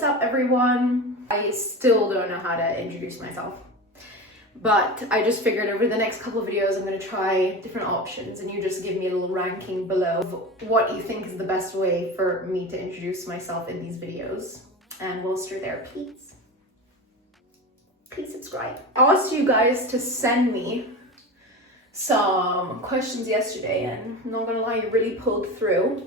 What's up everyone? I still don't know how to introduce myself, but I just figured over the next couple of videos I'm going to try different options, and you just give me a little ranking below of what you think is the best way for me to introduce myself in these videos. And whilst you're there, please subscribe. I asked you guys to send me some questions yesterday, and I'm not gonna lie, you really pulled through.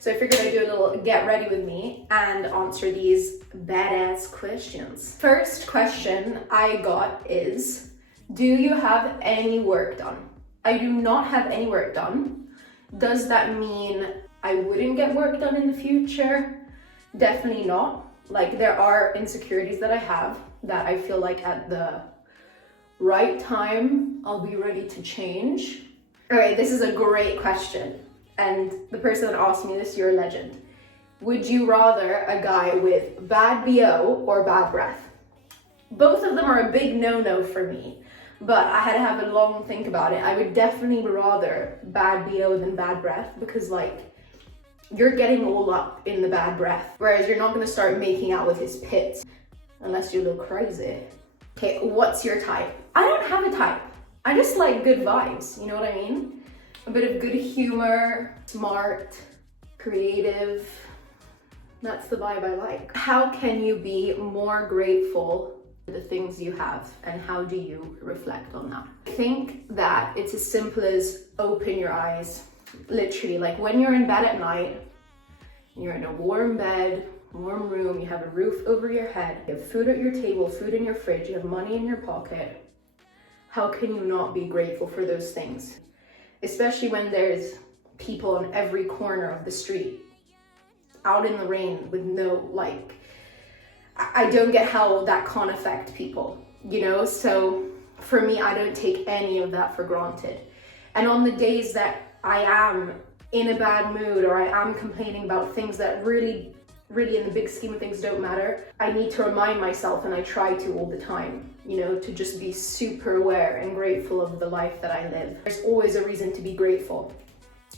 So I figured I'd do a little get ready with me and answer these badass questions. First question I got is, do you have any work done? I do not have any work done. Does that mean I wouldn't get work done in the future? Definitely not. Like, there are insecurities that I have that I feel like at the right time I'll be ready to change. All right, this is a great question. And the person that asked me this, you're a legend. Would you rather a guy with bad BO or bad breath? Both of them are a big no-no for me, but I had to have a long think about it. I would definitely rather bad BO than bad breath, because like, you're getting all up in the bad breath, whereas you're not gonna start making out with his pits unless you look crazy. Okay, what's your type? I don't have a type. I just like good vibes, you know what I mean? A bit of good humor, smart, creative. That's the vibe I like. How can you be more grateful for the things you have, and how do you reflect on that? I think that it's as simple as open your eyes. Literally, like when you're in bed at night, you're in a warm bed, warm room, you have a roof over your head, you have food at your table, food in your fridge, you have money in your pocket. How can you not be grateful for those things? Especially when there's people on every corner of the street, out in the rain with no, like, I don't get how that can't affect people, you know? So for me, I don't take any of that for granted. And on the days that I am in a bad mood, or I am complaining about things that really in the big scheme of things don't matter, I need to remind myself, and I try to all the time, you know, to just be super aware and grateful of the life that I live. There's always a reason to be grateful.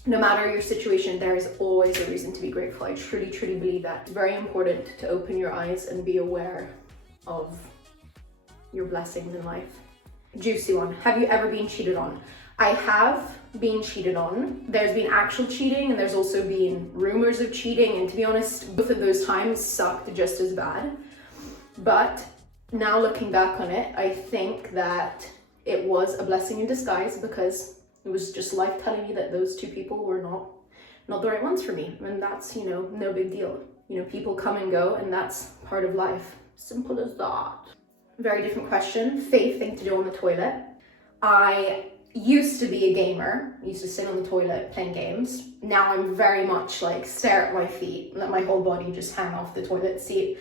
No matter your situation, there is always a reason to be grateful. I truly believe that. It's very important to open your eyes and be aware of your blessings in life. Juicy one. Have you ever been cheated on? I have been cheated on. There's been actual cheating, and there's also been rumors of cheating, and to be honest, both of those times sucked just as bad. But now looking back on it, I think that it was a blessing in disguise, because it was just life telling me that those two people were not the right ones for me. And that's, you know, no big deal. You know, people come and go, and that's part of life. Simple as that. Very different question. Favorite thing to do on the toilet. I used to be a gamer. I used to sit on the toilet playing games. Now I'm very much like stare at my feet, let my whole body just hang off the toilet seat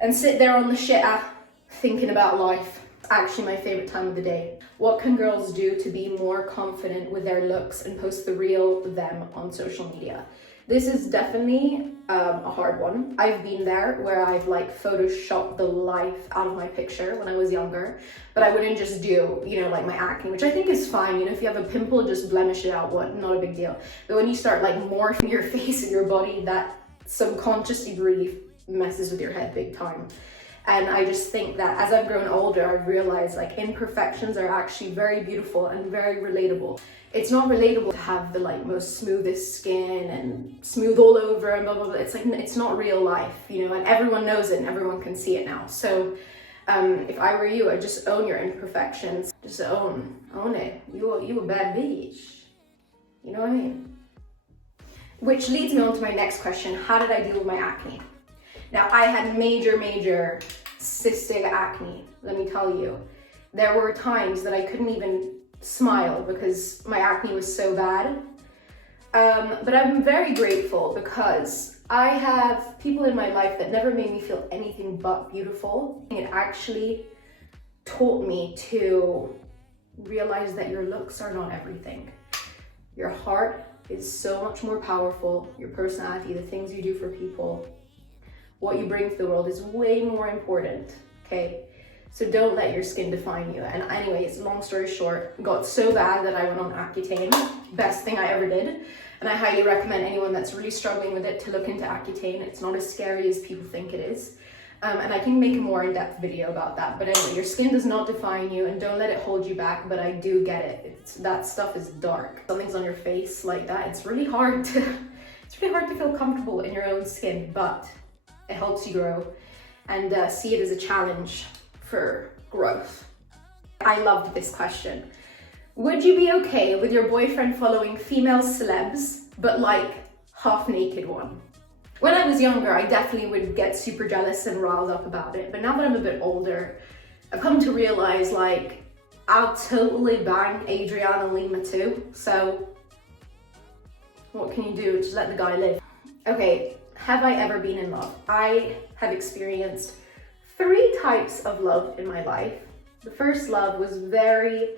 and sit there on the shitter thinking about life. It's actually my favorite time of the day. What can girls do to be more confident with their looks and post the real them on social media? This is definitely a hard one. I've been there where I've like photoshopped the life out of my picture when I was younger, but I wouldn't just do, you know, like my acne, which I think is fine. You know, if you have a pimple, just blemish it out, not a big deal. But when you start like morphing your face and your body, that subconsciously really messes with your head big time. And I just think that as I've grown older, I've realized like imperfections are actually very beautiful and very relatable. It's not relatable to have the like most smoothest skin and smooth all over and blah, blah, blah. It's like, it's not real life, you know, and everyone knows it and everyone can see it now. So if I were you, I'd just own your imperfections. Just own it. You a bad bitch. You know what I mean? Which leads me on to my next question. How did I deal with my acne? Now, I had major cystic acne, let me tell you. There were times that I couldn't even smile because my acne was so bad. But I'm very grateful, because I have people in my life that never made me feel anything but beautiful. It actually taught me to realize that your looks are not everything. Your heart is so much more powerful. Your personality, the things you do for people, what you bring to the world is way more important, okay? So don't let your skin define you. And anyways, long story short, got so bad that I went on Accutane, best thing I ever did. And I highly recommend anyone that's really struggling with it to look into Accutane. It's not as scary as people think it is. And I can make a more in-depth video about that. But anyway, your skin does not define you, and don't let it hold you back, but I do get it. That stuff is dark. Something's on your face like that, it's really hard to feel comfortable in your own skin, but it helps you grow, and see it as a challenge for growth. I loved this question. Would you be okay with your boyfriend following female celebs, but like half naked one? When I was younger, I definitely would get super jealous and riled up about it. But now that I'm a bit older, I've come to realize, like, I'll totally bang Adriana Lima too. So what can you do? Just let the guy live. Okay, have I ever been in love? I have experienced 3 types of love in my life. The first love was very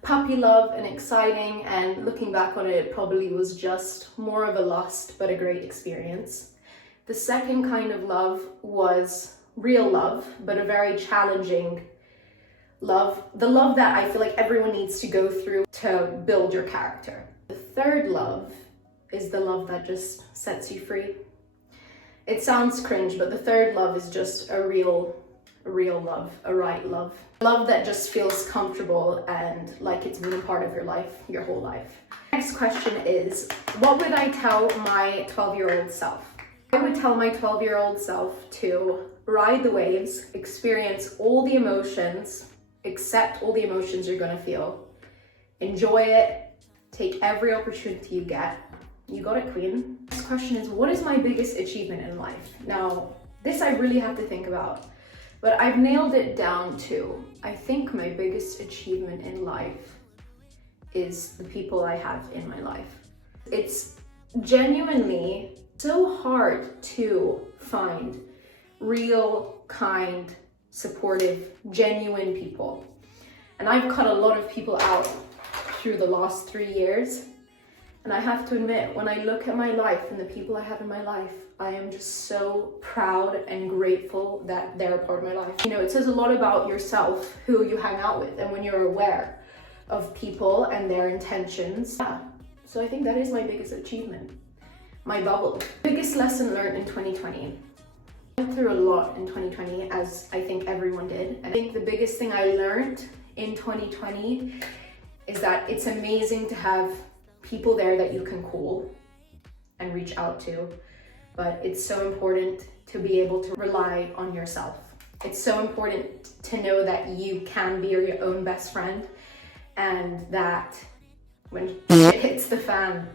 puppy love and exciting, and looking back on it, it probably was just more of a lust, but a great experience. The second kind of love was real love, but a very challenging love. The love that I feel like everyone needs to go through to build your character. The third love is the love that just sets you free. It sounds cringe, but the third love is just a real love, a right love. Love that just feels comfortable and like it's been a part of your life, your whole life. Next question is, what would I tell my 12-year-old self? I would tell my 12-year-old self to ride the waves, experience all the emotions, accept all the emotions you're gonna feel, enjoy it, take every opportunity you get. You got it, queen. Next question is, what is my biggest achievement in life? Now, this I really have to think about, but I've nailed it down to, I think my biggest achievement in life is the people I have in my life. It's genuinely so hard to find real, kind, supportive, genuine people. And I've cut a lot of people out through the last 3 years. And I have to admit, when I look at my life and the people I have in my life, I am just so proud and grateful that they're a part of my life. You know, it says a lot about yourself, who you hang out with, and when you're aware of people and their intentions. Yeah, so I think that is my biggest achievement. My bubble. Biggest lesson learned in 2020. I went through a lot in 2020, as I think everyone did. I think the biggest thing I learned in 2020 is that it's amazing to have people there that you can call and reach out to, but it's so important to be able to rely on yourself. It's so important to know that you can be your own best friend, and that when shit hits the fan,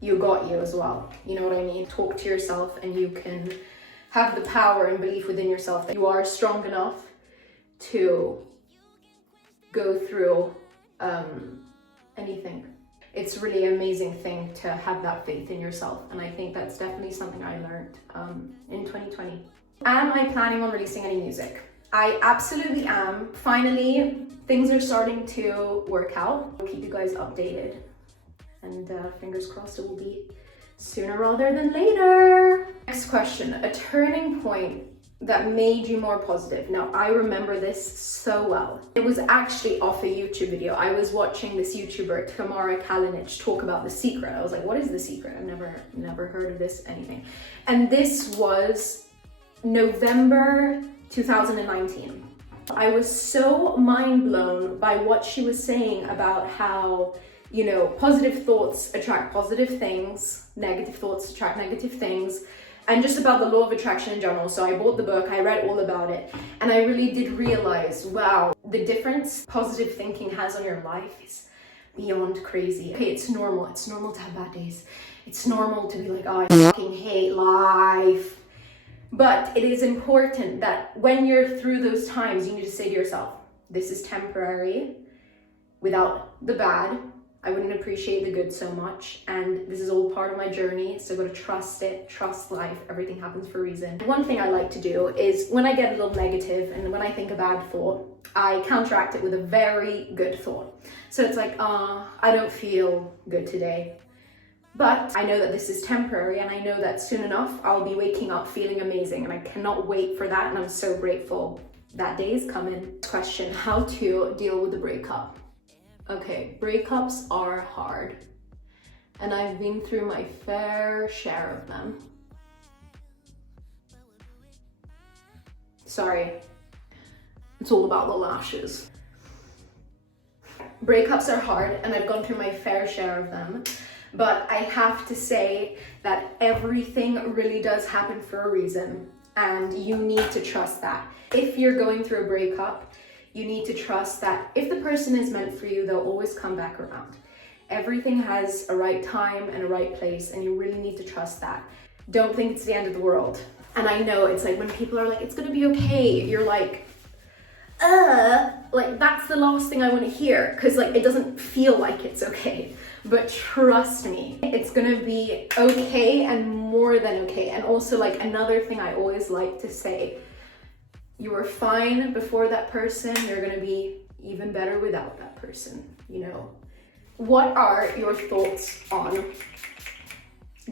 you got you as well. You know what I mean? Talk to yourself, and you can have the power and belief within yourself that you are strong enough to go through anything. It's really an amazing thing to have that faith in yourself, and I think that's definitely something I learned in 2020. Am I planning on releasing any music? I absolutely am. Finally, things are starting to work out. I'll keep you guys updated, and fingers crossed it will be sooner rather than later. Next question, a turning point that made you more positive. Now, I remember this so well. It was actually off a YouTube video. I was watching this YouTuber, Tamara Kalinic, talk about The Secret. I was like, what is The Secret? I've never heard of this, anything. And this was November 2019. I was so mind blown by what she was saying about how, you know, positive thoughts attract positive things, negative thoughts attract negative things, and just about the law of attraction in general. So I bought the book, I read all about it, and I really did realize, wow, the difference positive thinking has on your life is beyond crazy. Okay, it's normal to have bad days. It's normal to be like, oh, I fucking hate life. But it is important that when you're through those times, you need to say to yourself, this is temporary. Without the bad, I wouldn't appreciate the good so much, and this is all part of my journey, so gotta trust it, trust life, everything happens for a reason. One thing I like to do is when I get a little negative and when I think a bad thought, I counteract it with a very good thought. So it's like, I don't feel good today, but I know that this is temporary, and I know that soon enough I'll be waking up feeling amazing, and I cannot wait for that, and I'm so grateful that day is coming. Question, how to deal with the breakup? Okay, breakups are hard. and I've been through my fair share of them. Sorry, it's all about the lashes. Breakups are hard, and I've gone through my fair share of them, but I have to say that everything really does happen for a reason, and you need to trust that. If you're going through a breakup, you need to trust that if the person is meant for you, they'll always come back around. Everything has a right time and a right place, and you really need to trust that. Don't think it's the end of the world. And I know it's like when people are like, it's gonna be okay, you're like that's the last thing I want to hear, because like it doesn't feel like it's okay. But trust me, it's gonna be okay, and more than okay. And also, like, another thing I always like to say, you were fine before that person, you're gonna be even better without that person, you know. What are your thoughts on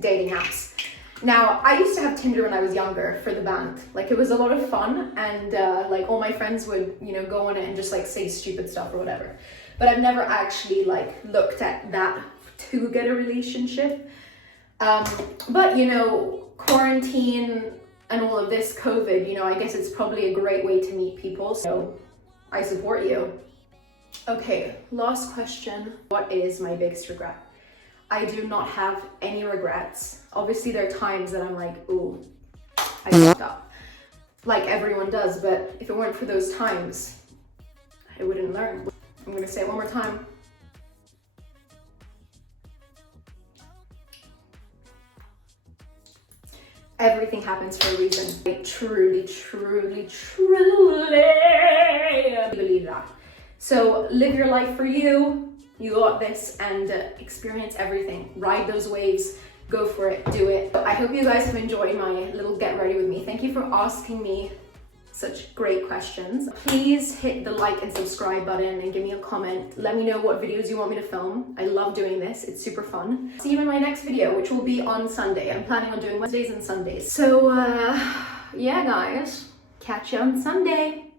dating apps? Now, I used to have Tinder when I was younger for the band. Like, it was a lot of fun, and like all my friends would, you know, go on it and just like say stupid stuff or whatever. But I've never actually like looked at that to get a relationship. But you know, quarantine and all of this COVID, you know, I guess it's probably a great way to meet people. So I support you. Okay, last question. What is my biggest regret? I do not have any regrets. Obviously, there are times that I'm like, ooh, I fucked up. Like everyone does, but if it weren't for those times, I wouldn't learn. I'm gonna say it one more time. Everything happens for a reason. I truly, truly, truly believe that. So live your life for you. You got this, and experience everything. Ride those waves, go for it, do it. I hope you guys have enjoyed my little get ready with me. Thank you for asking me such great questions. Please hit the like and subscribe button and give me a comment. Let me know what videos you want me to film. I love doing this, it's super fun. See you in my next video, which will be on Sunday. I'm planning on doing Wednesdays and Sundays. So yeah guys, catch you on Sunday.